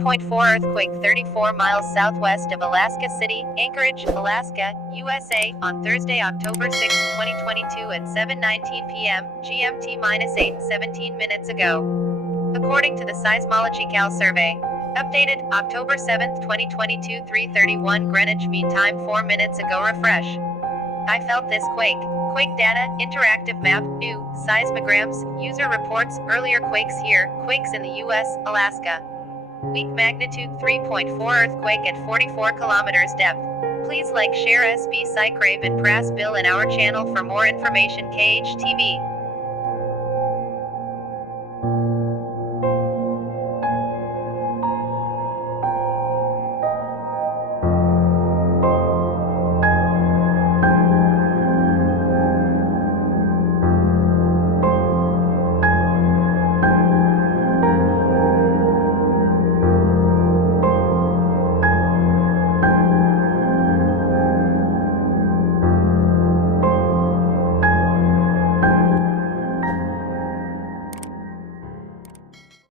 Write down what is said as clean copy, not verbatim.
4.4 earthquake 34 miles southwest of Alaska City, Anchorage, Alaska, USA, on Thursday, October 6, 2022 at 7:19 p.m. GMT-8:17 minutes ago. According to the seismologycal survey. Updated, October 7, 2022 3:31 Greenwich Mean Time 4 minutes ago. Refresh. I felt this quake. Quake data, interactive map, new, seismograms, user reports, earlier quakes here, quakes in the US, Alaska. Weak magnitude 3.4 earthquake at 44 kilometers depth. Please like, share, subscribe and press bell in our channel for more information. KHTV.